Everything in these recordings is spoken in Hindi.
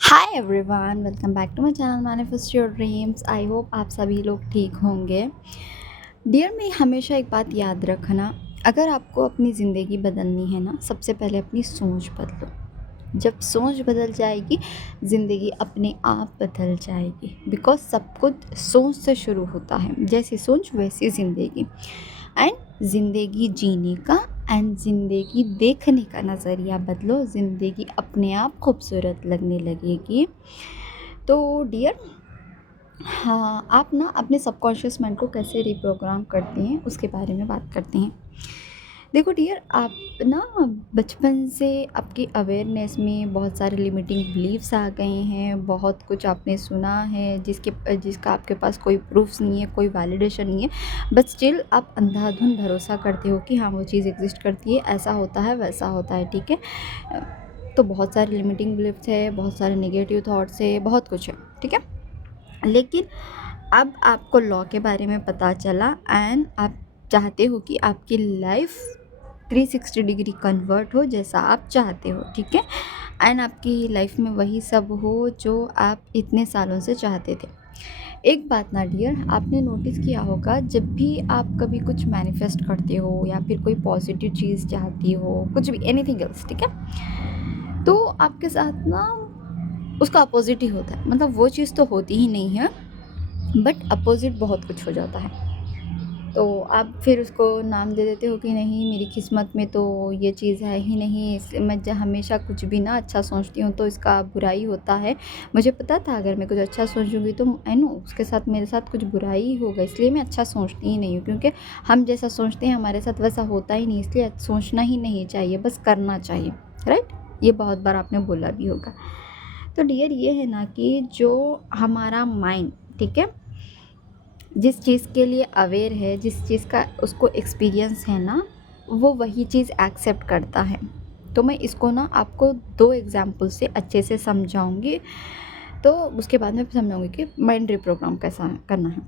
Hi everyone, welcome back to my channel manifest your dreams. I hope आप सभी लोग ठीक होंगे। डियर, में हमेशा एक बात याद रखना, अगर आपको अपनी ज़िंदगी बदलनी है ना, सबसे पहले अपनी सोच बदलो। जब सोच बदल जाएगी, ज़िंदगी अपने आप बदल जाएगी। बिकॉज सब कुछ सोच से शुरू होता है। जैसी सोच वैसी ज़िंदगी। एंड ज़िंदगी जीने का एंड ज़िंदगी देखने का नज़रिया बदलो, ज़िंदगी अपने आप खूबसूरत लगने लगेगी। तो डियर, हाँ, आप ना अपने सबकॉन्शियस माइंड को कैसे रिप्रोग्राम करते हैं उसके बारे में बात करते हैं। देखो डियर, आप ना बचपन से आपकी अवेयरनेस में बहुत सारे लिमिटिंग बिलीव्स आ गए हैं। बहुत कुछ आपने सुना है जिसका आपके पास कोई प्रूफ्स नहीं है, कोई वैलिडेशन नहीं है, बट स्टिल आप अंधाधुंध भरोसा करते हो कि हाँ, वो चीज़ एग्जिस्ट करती है, ऐसा होता है, वैसा होता है। ठीक है। तो बहुत सारे लिमिटिंग बिलीव्स है, बहुत सारे नेगेटिव थॉट्स है, बहुत कुछ है। ठीक है। लेकिन अब आपको लॉ के बारे में पता चला एंड आप चाहते हो कि आपकी लाइफ 360 डिग्री कन्वर्ट हो जैसा आप चाहते हो। ठीक है। एंड आपकी लाइफ में वही सब हो जो आप इतने सालों से चाहते थे। एक बात ना डियर, आपने नोटिस किया होगा, जब भी आप कभी कुछ मैनिफेस्ट करते हो या फिर कोई पॉजिटिव चीज़ चाहती हो, कुछ भी, एनीथिंग एल्स, ठीक है, तो आपके साथ ना उसका अपोजिट ही होता है। मतलब वो चीज़ तो होती ही नहीं है, बट अपोजिट बहुत कुछ हो जाता है। तो आप फिर उसको नाम दे देते हो कि नहीं, मेरी किस्मत में तो ये चीज़ है ही नहीं, इसलिए मैं हमेशा कुछ भी ना अच्छा सोचती हूँ तो इसका बुराई होता है। मुझे पता था अगर मैं कुछ अच्छा सोचूंगी तो आई नो उसके साथ, मेरे साथ कुछ बुराई ही होगा, इसलिए मैं अच्छा सोचती ही नहीं हूँ। क्योंकि हम जैसा सोचते हैं हमारे साथ वैसा होता ही नहीं, इसलिए सोचना ही नहीं चाहिए, बस करना चाहिए। राइट। ये बहुत बार आपने बोला भी होगा। तो डियर, ये है ना कि जो हमारा माइंड, ठीक है, जिस चीज़ के लिए अवेयर है, जिस चीज़ का उसको एक्सपीरियंस है ना, वो वही चीज़ एक्सेप्ट करता है। तो मैं इसको ना आपको दो एग्जाम्पल से अच्छे से समझाऊंगी। तो उसके बाद में समझाऊंगी कि माइंड रिप्रोग्राम कैसा करना है।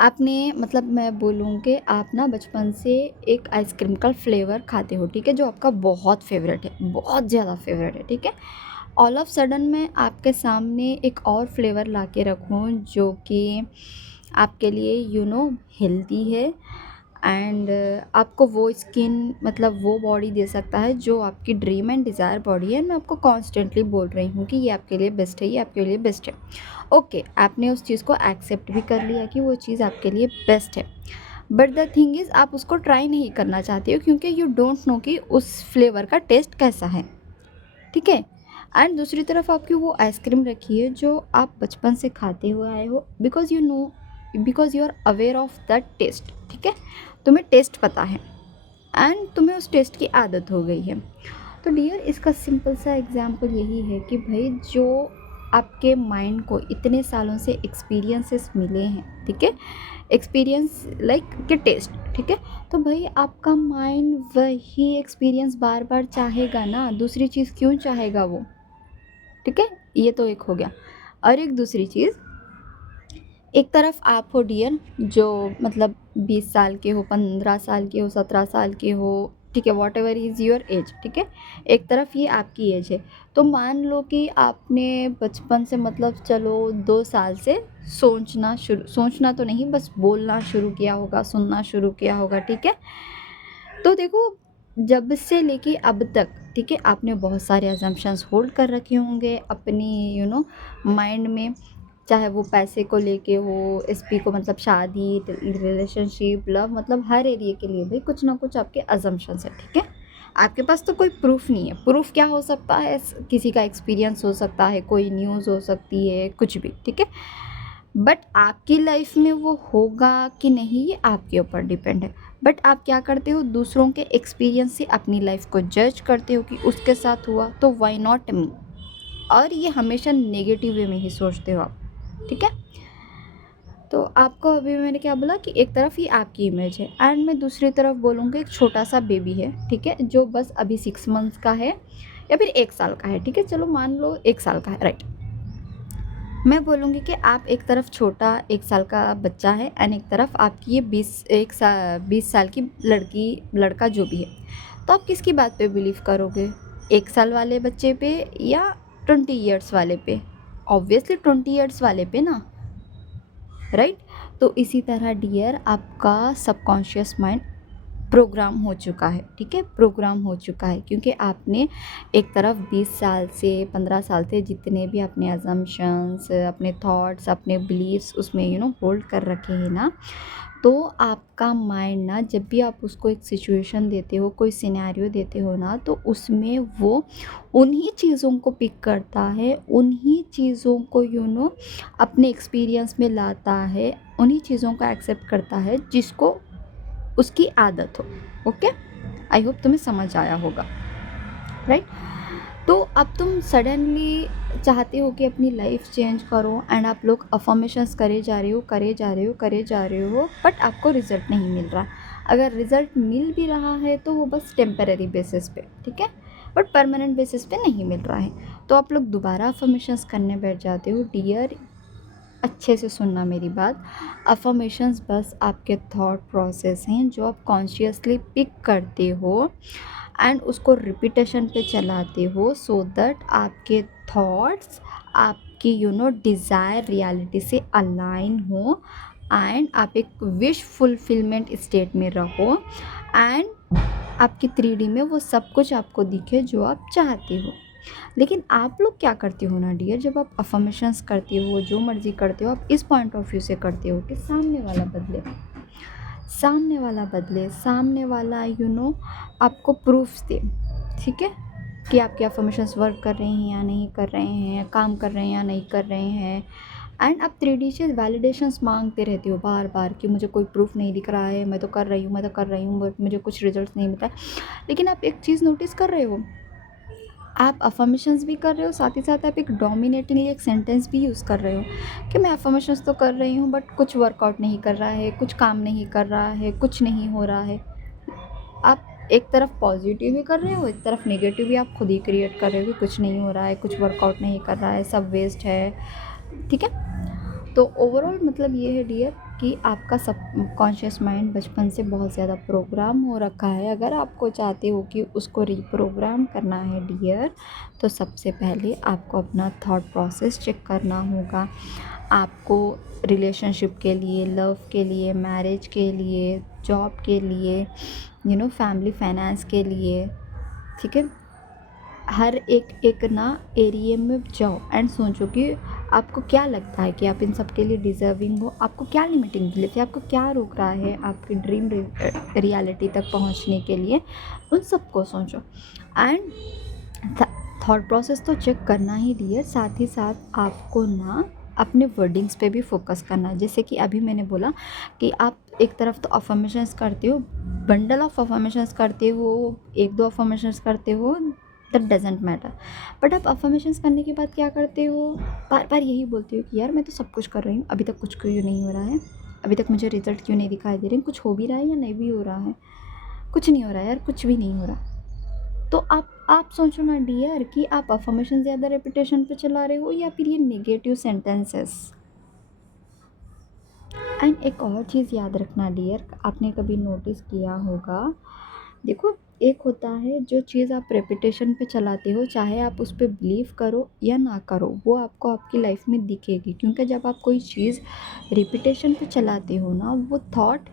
आपने, मतलब मैं बोलूँ कि आप ना बचपन से एक आइसक्रीम का फ्लेवर खाते हो, ठीक है, जो आपका बहुत फेवरेट है, बहुत ज़्यादा फेवरेट है। ठीक है। ऑल ऑफ सडन मैं आपके सामने एक और फ्लेवर ला के रखूँ जो कि आपके लिए हेल्दी है एंड आपको वो स्किन, मतलब वो बॉडी दे सकता है जो आपकी ड्रीम एंड डिज़ायर बॉडी है। मैं आपको कॉन्स्टेंटली बोल रही हूँ कि ये आपके लिए बेस्ट है, ये आपके लिए बेस्ट है। ओके, आपने उस चीज़ को एक्सेप्ट भी कर लिया कि वो चीज़ आपके लिए बेस्ट है, बट द थिंग इज़ आप उसको ट्राई नहीं करना चाहते हो क्योंकि यू डोंट नो कि उस फ्लेवर का टेस्ट कैसा है। ठीक है। एंड दूसरी तरफ आपकी वो आइसक्रीम रखी है जो आप बचपन से खाते हुए आए हो, because you know, because you are aware of that taste. ठीक है। तुम्हें टेस्ट पता है एंड तुम्हें उस टेस्ट की आदत हो गई है। तो डियर, इसका सिंपल सा एग्जाम्पल यही है कि भाई, जो आपके माइंड को इतने सालों से एक्सपीरियंसेस मिले हैं, ठीक है, एक्सपीरियंस लाइक के टेस्ट, ठीक है, तो भाई आपका माइंड वही एक्सपीरियंस बार बार चाहेगा ना, दूसरी चीज़ क्यों चाहेगा वो। ठीक है। ये तो एक हो गया। और एक दूसरी चीज़, एक तरफ आप हो डियर, जो मतलब 20 साल के हो, 15 साल के हो, 17 साल के हो, ठीक है, what ever is your age. ठीक है। एक तरफ ये आपकी एज है। तो मान लो कि आपने बचपन से, मतलब चलो 2 साल से सोचना तो नहीं, बस बोलना शुरू किया होगा, सुनना शुरू किया होगा। ठीक है। तो देखो, जब से लेके अब तक, ठीक है, आपने बहुत सारे अजम्पशंस होल्ड कर रखे होंगे अपनी माइंड में, चाहे वो पैसे को लेके हो, एसपी को, मतलब शादी, रिलेशनशिप, लव, मतलब हर एरिया के लिए भाई कुछ ना कुछ आपके अजम्पशंस है। ठीक है। आपके पास तो कोई प्रूफ नहीं है। प्रूफ क्या हो सकता है? किसी का एक्सपीरियंस हो सकता है, कोई न्यूज़ हो सकती है, कुछ भी। ठीक है। बट आपकी लाइफ में वो होगा कि नहीं, ये आपके ऊपर डिपेंड है। बट आप क्या करते हो, दूसरों के एक्सपीरियंस से अपनी लाइफ को जज करते हो कि उसके साथ हुआ तो वाई नॉट मी। और ये हमेशा नेगेटिव वे में ही सोचते हो आप। ठीक है। तो आपको अभी मैंने क्या बोला कि एक तरफ ही आपकी इमेज है एंड मैं दूसरी तरफ बोलूँगी एक छोटा सा बेबी है, ठीक है, जो बस अभी 6 मंथ्स का है या फिर 1 साल का है। ठीक है, चलो मान लो 1 साल का है, राइट। मैं बोलूँगी कि आप एक तरफ छोटा 1 साल का बच्चा है एंड एक तरफ आपकी ये 20 साल की लड़की, लड़का, जो भी है। तो आप किसकी बात पे बिलीव करोगे, 1 साल वाले बच्चे पे या 20 ईयर्स वाले पे, ऑब्वियसली 20 ईयर्स वाले पे ना, राइट। तो इसी तरह डियर आपका सबकॉन्शियस माइंड प्रोग्राम हो चुका है, ठीक है, प्रोग्राम हो चुका है, क्योंकि आपने एक तरफ 20 साल से 15 साल से जितने भी अपने अजम्पशंस, अपने थॉट्स, अपने बिलीव्स उसमें होल्ड कर रखे हैं ना, तो आपका माइंड ना जब भी आप उसको एक सिचुएशन देते हो, कोई सिनेरियो देते हो ना, तो उसमें वो उन्हीं चीज़ों को पिक करता है, उन्हीं चीज़ों को अपने एक्सपीरियंस में लाता है, उन्हीं चीज़ों को एक्सेप्ट करता है जिसको उसकी आदत हो। ओके, आई होप तुम्हें समझ आया होगा, राइट। तो अब तुम सडनली चाहते हो कि अपनी लाइफ चेंज करो एंड आप लोग अफर्मेशंस करे जा रहे हो, करे जा रहे हो, करे जा रहे हो, बट आपको रिजल्ट नहीं मिल रहा। अगर रिजल्ट मिल भी रहा है तो वो बस टेम्पररी बेसिस पे, ठीक है, बट परमानेंट बेसिस पे नहीं मिल रहा है। तो आप लोग दोबारा अफर्मेशंस करने बैठ जाते हो। डियर, अच्छे से सुनना मेरी बात, अफर्मेशंस बस आपके थॉट प्रोसेस हैं जो आप कॉन्शियसली पिक करते हो एंड उसको रिपीटेशन पे चलाते हो, सो दैट आपके थॉट्स आपकी डिज़ायर रियलिटी से अलाइन हो एंड आप एक विश फुलफिलमेंट स्टेट में रहो एंड आपकी 3D में वो सब कुछ आपको दिखे जो आप चाहते हो। लेकिन आप लोग क्या करते हो ना डियर, जब आप अफर्मेशंस करते हो, जो मर्ज़ी करते हो, आप इस पॉइंट ऑफ व्यू से करते हो कि सामने वाला बदले, सामने वाला बदले, सामने वाला आपको प्रूफ्स दे, ठीक है, कि आपके अफर्मेशंस वर्क कर रहे हैं या नहीं कर रहे हैं, काम कर रहे हैं या नहीं कर रहे हैं। एंड आप 3D से वैलिडेशंस मांगते रहते हो बार बार कि मुझे कोई प्रूफ नहीं दिख रहा है, मैं तो कर रही हूँ, मैं तो कर रही हूँ, बट मुझे कुछ रिजल्ट नहीं मिलता। लेकिन आप एक चीज़ नोटिस कर रहे हो, आप अफर्मेशंस भी कर रहे हो, साथ ही साथ आप एक डोमिनेटिंगली एक सेंटेंस भी यूज़ कर रहे हो कि मैं अफर्मेशंस तो कर रही हूँ बट कुछ वर्कआउट नहीं कर रहा है, कुछ काम नहीं कर रहा है, कुछ नहीं हो रहा है। आप एक तरफ पॉजिटिव भी कर रहे हो, एक तरफ नेगेटिव भी आप खुद ही क्रिएट कर रहे हो कि कुछ नहीं हो रहा है, कुछ वर्कआउट नहीं कर रहा है, सब वेस्ट है, ठीक है। तो ओवरऑल मतलब ये है डियर कि आपका सब कॉन्शियस माइंड बचपन से बहुत ज़्यादा प्रोग्राम हो रखा है। अगर आपको चाहते हो कि उसको रीप्रोग्राम करना है डियर, तो सबसे पहले आपको अपना थॉट प्रोसेस चेक करना होगा। आपको रिलेशनशिप के लिए, लव के लिए, मैरिज के लिए, जॉब के लिए, फैमिली फाइनेंस के लिए, ठीक है, हर एक ना एरिया में जाओ एंड सोचो कि आपको क्या लगता है कि आप इन सब के लिए डिज़र्विंग हो, आपको क्या लिमिटिंग बिलीफ है, आपको क्या रोक रहा है आपकी ड्रीम रियलिटी तक पहुंचने के लिए, उन सबको सोचो। एंड थॉट प्रोसेस तो चेक करना ही डियर, साथ ही साथ आपको ना अपने वर्डिंग्स पे भी फोकस करना है। जैसे कि अभी मैंने बोला कि आप एक तरफ तो अफर्मेशंस करते हो, बंडल ऑफ अफर्मेशंस करते हो, एक दो अफर्मेशंस करते हो, दैट डजेंट मैटर, बट आप अफर्मेशंस करने के बाद क्या करते हो, बार बार यही बोलते हो कि यार मैं तो सब कुछ कर रही हूँ, अभी तक कुछ क्यों नहीं हो रहा है, अभी तक मुझे रिजल्ट क्यों नहीं दिखाई दे रहे, कुछ हो भी रहा है या नहीं भी हो रहा है, कुछ नहीं हो रहा है यार, कुछ भी नहीं हो रहा। तो आप सोचो ना डियर कि आप अफर्मेशन ज़्यादा रेपिटेशन पे चला रहे हो या फिर ये नेगेटिव सेंटेंसेस। एंड एक और चीज़ याद रखना डियर, आपने कभी नोटिस किया होगा, देखो एक होता है जो चीज़ आप रेपिटेशन पे चलाते हो, चाहे आप उस पर बिलीव करो या ना करो, वो आपको आपकी लाइफ में दिखेगी, क्योंकि जब आप कोई चीज़ रिपीटेशन पे चलाते हो ना, वो थॉट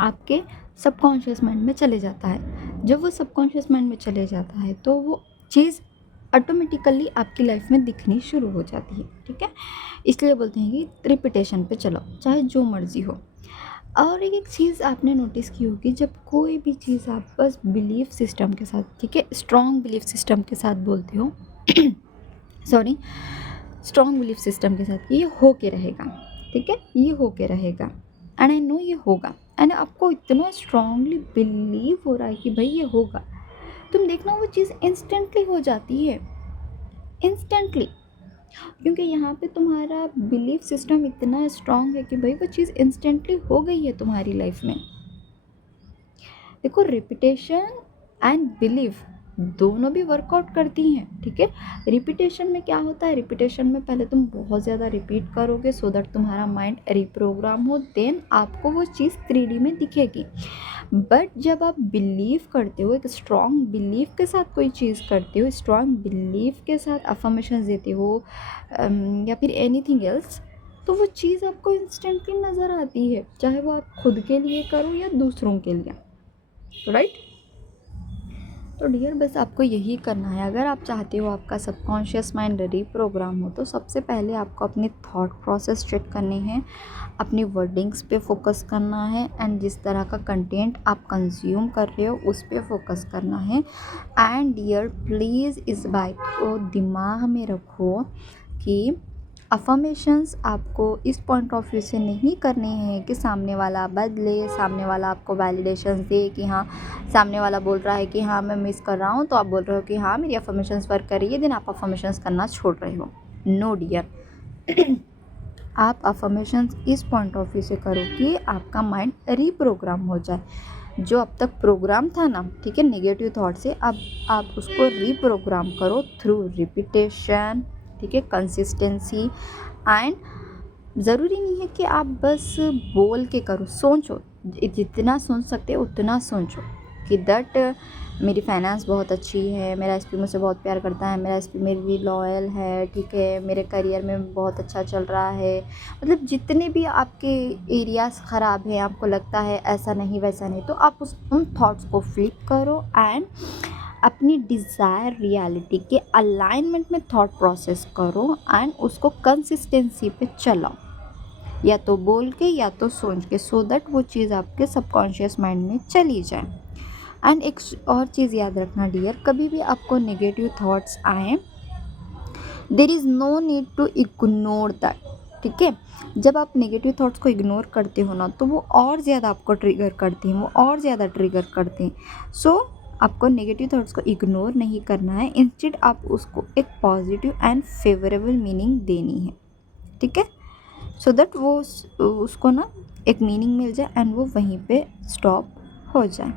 आपके सबकॉन्शियस माइंड में चले जाता है। जब वो सबकॉन्शियस माइंड में चले जाता है तो वो चीज़ ऑटोमेटिकली आपकी लाइफ में दिखनी शुरू हो जाती है, ठीक है। इसलिए बोलते हैं कि रिपीटेशन पे चलो, चाहे जो मर्ज़ी हो। और एक चीज़ आपने नोटिस की होगी, जब कोई भी चीज़ आप बस बिलीफ सिस्टम के साथ, ठीक है, स्ट्रॉन्ग बिलीफ सिस्टम के साथ बोलते हो सॉरी, स्ट्रॉन्ग बिलीफ सिस्टम के साथ ये हो के रहेगा, ठीक है, ये हो के रहेगा एंड आई नो ये होगा, एंड आपको इतना स्ट्रांगली बिलीव हो रहा है कि भाई ये होगा, तुम देखना वो चीज़ इंस्टेंटली हो जाती है, इंस्टेंटली, क्योंकि यहाँ पे तुम्हारा बिलीफ सिस्टम इतना स्ट्रांग है कि भाई वो चीज़ इंस्टेंटली हो गई है तुम्हारी लाइफ में। देखो रिपीटेशन एंड बिलीफ दोनों भी वर्कआउट करती हैं, ठीक है। रिपीटेशन में क्या होता है, रिपीटेशन में पहले तुम बहुत ज़्यादा रिपीट करोगे सो दैट तुम्हारा माइंड रिप्रोग्राम हो, देन आपको वो चीज़ 3D में दिखेगी। बट जब आप बिलीव करते हो, एक स्ट्रॉन्ग बिलीव के साथ कोई चीज़ करते हो, स्ट्रॉन्ग बिलीव के साथ अफर्मेशन देते हो या फिर एनीथिंग एल्स, तो वो चीज़ आपको इंस्टेंटली नज़र आती है, चाहे वो आप खुद के लिए करो या दूसरों के लिए, राइट। तो डियर बस आपको यही करना है। अगर आप चाहते हो आपका सबकॉन्शियस माइंड रीप्रोग्राम हो, तो सबसे पहले आपको अपने थॉट प्रोसेस चेक करने हैं, अपनी वर्डिंग्स पे फोकस करना है एंड जिस तरह का कंटेंट आप कंज्यूम कर रहे हो उस पे फोकस करना है। एंड डियर प्लीज़ इस बात को दिमाग में रखो कि अफर्मेशंस आपको इस पॉइंट ऑफ व्यू से नहीं करने हैं कि सामने वाला बदले, सामने वाला आपको वैलिडेशन दे कि हाँ, सामने वाला बोल रहा है कि हाँ मैं मिस कर रहा हूँ, तो आप बोल रहे हो कि हाँ मेरी अफर्मेशंस वर्क कर रही है, देन आप अफर्मेशंस करना छोड़ रहे हो। नो डियर, आप अफर्मेशंस इस पॉइंट ऑफ व्यू से करो कि आपका माइंड रीप्रोग्राम हो जाए। जो अब तक प्रोग्राम था ना, ठीक है, नेगेटिव थॉट से, अब आप उसको रीप्रोग्राम करो थ्रू रिपीटेशन, ठीक है, कंसिस्टेंसी। एंड ज़रूरी नहीं है कि आप बस बोल के करो, सोचो, जितना सोच सकते हो उतना सोचो कि दैट मेरी फाइनेंस बहुत अच्छी है, मेरा एसपी मुझसे बहुत प्यार करता है, मेरा एसपी मेरे लिए लॉयल है, ठीक है, मेरे करियर में बहुत अच्छा चल रहा है। मतलब जितने भी आपके एरियाज़ ख़राब हैं, आपको लगता है ऐसा नहीं वैसा नहीं, तो आप उन थॉट्स को फ्लिप करो एंड अपनी डिज़ायर रियलिटी के अलाइनमेंट में थॉट प्रोसेस करो एंड उसको कंसिस्टेंसी पे चलाओ, या तो बोल के या तो सोच के, सो दैट वो चीज़ आपके सबकॉन्शियस माइंड में चली जाए। एंड एक और चीज़ याद रखना डियर, कभी भी आपको नेगेटिव थॉट्स आए, there is no need to ignore that, ठीक है। जब आप नेगेटिव थॉट्स को इग्नोर करते हो ना, तो वो और ज़्यादा आपको ट्रिगर करते हैं, वो और ज़्यादा ट्रिगर करते हैं। सो आपको नेगेटिव थॉट्स को इग्नोर नहीं करना है, इंस्टेड आप उसको एक पॉजिटिव एंड फेवरेबल मीनिंग देनी है, ठीक है, सो दैट वो उसको ना एक मीनिंग मिल जाए एंड वो वहीं पे स्टॉप हो जाए।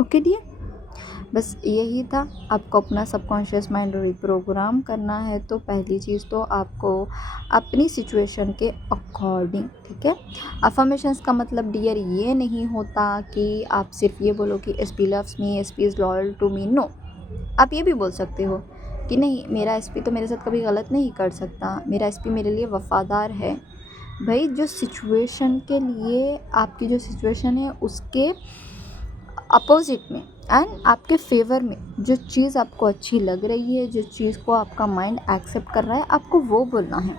ओके डियर, बस यही था। आपको अपना सबकॉन्शियस माइंड रिप्रोग्राम करना है, तो पहली चीज़ तो आपको अपनी सिचुएशन के अकॉर्डिंग, ठीक है। अफर्मेशंस का मतलब डियर ये नहीं होता कि आप सिर्फ ये बोलो कि SP loves me, SP is loyal to me. No, आप ये भी बोल सकते हो कि नहीं, मेरा एसपी तो मेरे साथ कभी गलत नहीं कर सकता, मेरा एसपी मेरे लिए वफ़ादार है। भाई, जो सिचुएशन के लिए, आपकी जो सिचुएशन है उसके अपोजिट में एंड आपके फेवर में जो चीज़ आपको अच्छी लग रही है, जो चीज़ को आपका माइंड एक्सेप्ट कर रहा है, आपको वो बोलना है।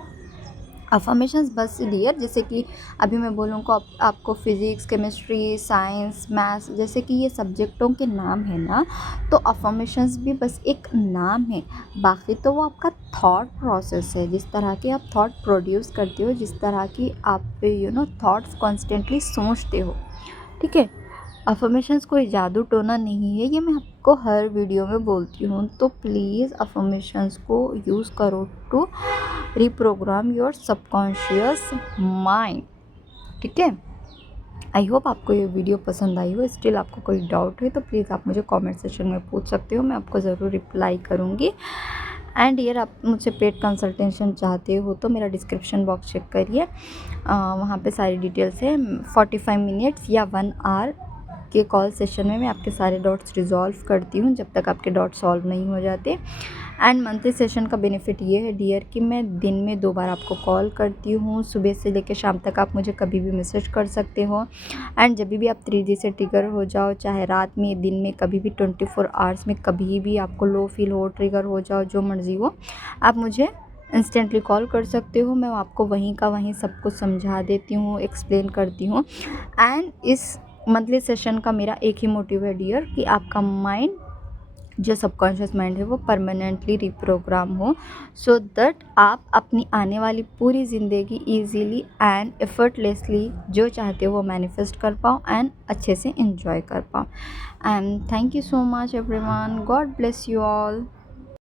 अफर्मेशंस बस डियर, जैसे कि अभी मैं बोलूँ को आपको फिज़िक्स, केमिस्ट्री, साइंस, मैथ्स जैसे कि ये सब्जेक्टों के नाम है ना, तो अफर्मेशंस भी बस एक नाम है। बाकी तो वो आपका थॉट प्रोसेस है, जिस तरह के आप थॉट प्रोड्यूस करते हो, जिस तरह की आप थॉट्स कॉन्स्टेंटली सोचते हो, ठीक है। अफर्मेशंस कोई जादू टोना नहीं है, ये मैं आपको हर वीडियो में बोलती हूँ। तो प्लीज़ अफर्मेशंस को यूज़ करो to reprogram your subconscious mind, ठीक है। आई होप आपको ये वीडियो पसंद आई हो। स्टिल आपको कोई डाउट है तो प्लीज़ आप मुझे कमेंट सेक्शन में पूछ सकते हो, मैं आपको ज़रूर रिप्लाई करूँगी। एंड यार, आप मुझसे पेड कंसल्टेशन चाहते हो तो मेरा डिस्क्रिप्शन बॉक्स चेक करिए, वहाँ पे सारी डिटेल्स है। 45 मिनट्स या 1 आवर के कॉल सेशन में मैं आपके सारे डाउट्स रिजॉल्व करती हूँ, जब तक आपके डाउट सॉल्व नहीं हो जाते। एंड मंथली सेशन का बेनिफिट ये है डियर कि मैं दिन में 2 बार आपको कॉल करती हूँ, सुबह से लेकर शाम तक आप मुझे कभी भी मैसेज कर सकते हो। एंड जब भी आप 3D से ट्रिगर हो जाओ, चाहे रात में, दिन में, कभी भी 24 आवर्स में कभी भी आपको लो फील हो, ट्रिगर हो जाओ, जो मर्ज़ी हो, आप मुझे इंस्टेंटली कॉल कर सकते हो। मैं आपको वहीं का वहीं सब कुछ समझा देती हूँ, एक्सप्लेन करती हूँ। एंड इस मंथली सेशन का मेरा एक ही मोटिव है डियर कि आपका माइंड, जो सबकॉन्शियस माइंड है, वो परमानेंटली रिप्रोग्राम हो, सो दैट आप अपनी आने वाली पूरी ज़िंदगी ईजीली एंड एफर्टलेसली जो चाहते हो वो मैनिफेस्ट कर पाओ एंड अच्छे से इंजॉय कर पाओ। And thank you so much everyone, God bless you all.